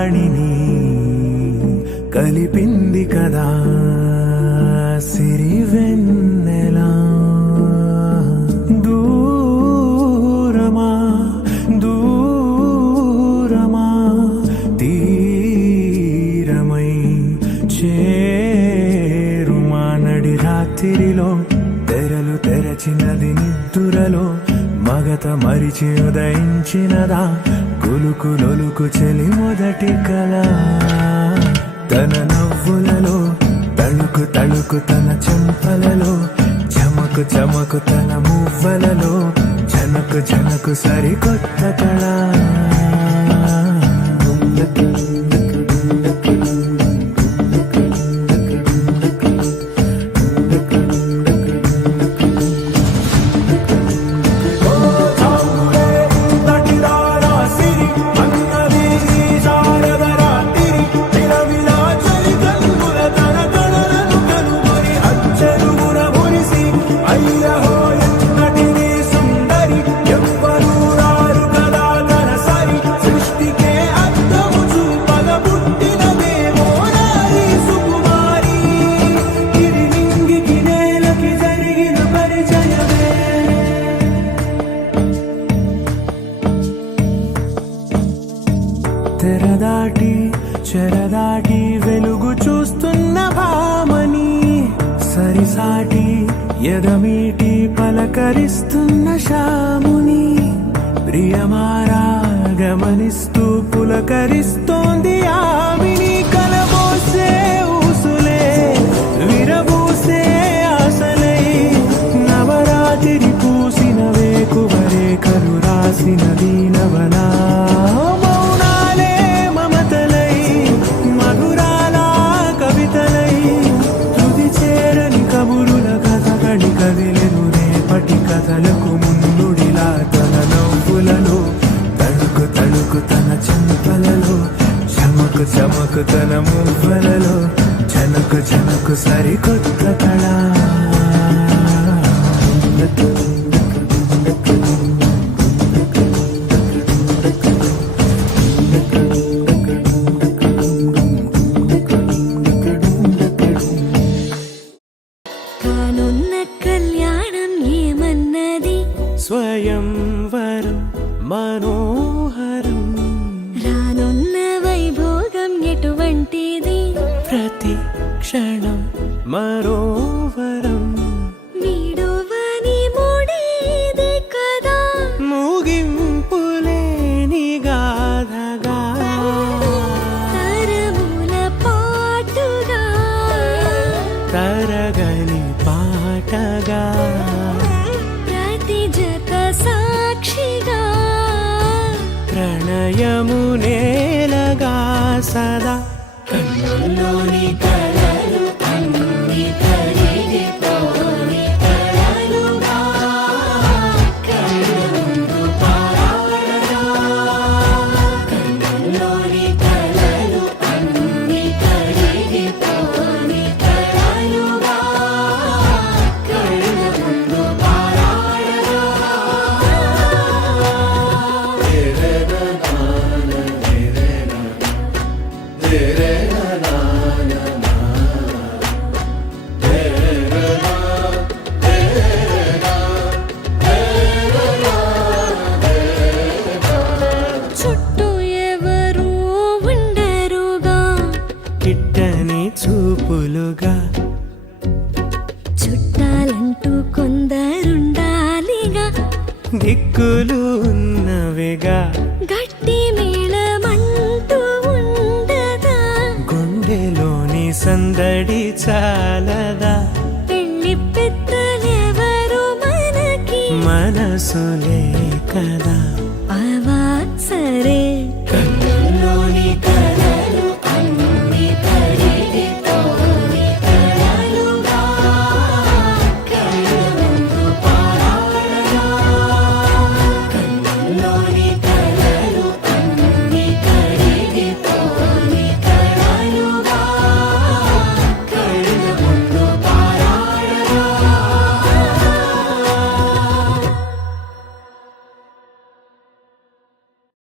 వాణిని కలిపింది కదా సిరి వెన్నెలా. దూరమా దూరమా తీరమై చేరుమా నడి రాత్రిలో తెరలు తెరచినది నిద్దురలో మగత మరిచి ఉదయించినదా కులుకులొలుకు చెలి మొదటి కళ. తన నవ్వులలో తళుకు తళుకు తన చెంపలలో చమకు చమకు తన మువ్వలలో జనకు జనకు సరికొత్త కళ. తెరదాటి చెరదాటి వెలుగు చూస్తున్న భామని సరిసాటి ఎదమీటి పలకరిస్తున్న శాముని ప్రియమారా గమనిస్తూ పులకరిస్తోంది ఆవిని. కలబోసే ఊసులే విరబూసే ఆశలై నవరాత్రి పూసిన వేకువరే కలు రాసిన దీనవనా. కథలకు ముందుడిలా తన నవ్వులలో తళుకు తళుకు తన చెంపలలో చమకు చమకు తన మువ్వలలో జనకు జనకు సరికొత్త కళ. స్వయంవరం మనోహరం రానున్న వైభోగం ఎటువంటిది ప్రతి క్షణం మరోవరం వీడువని మూడేది కదా ముగింపులేని గాథగా తరముల పాటుగా తరగని పాటగా సాక్షిగా ప్రణయము నేలగా సదా కన్నుల్లోని కలలు అన్ని కరిగిపోని కలలుగా కన్నుందు పారాడగా. కన్నుల్లోని కలలు అన్ని కరిగిపోని కలలుగా కన్నుందు పారాడగా. చుట్టూ ఎవరు ఉండరుగా కిట్టని చూపులుగా చుట్టాలంటూ కొందరుండాలిగా దిక్కులు ఉన్నవిగా గట్టి మేళమంటూ ఉండదా గుండెలోని సందడి చాలదా పెళ్లి పెద్దలెవరు మనకి మనసులే కదా.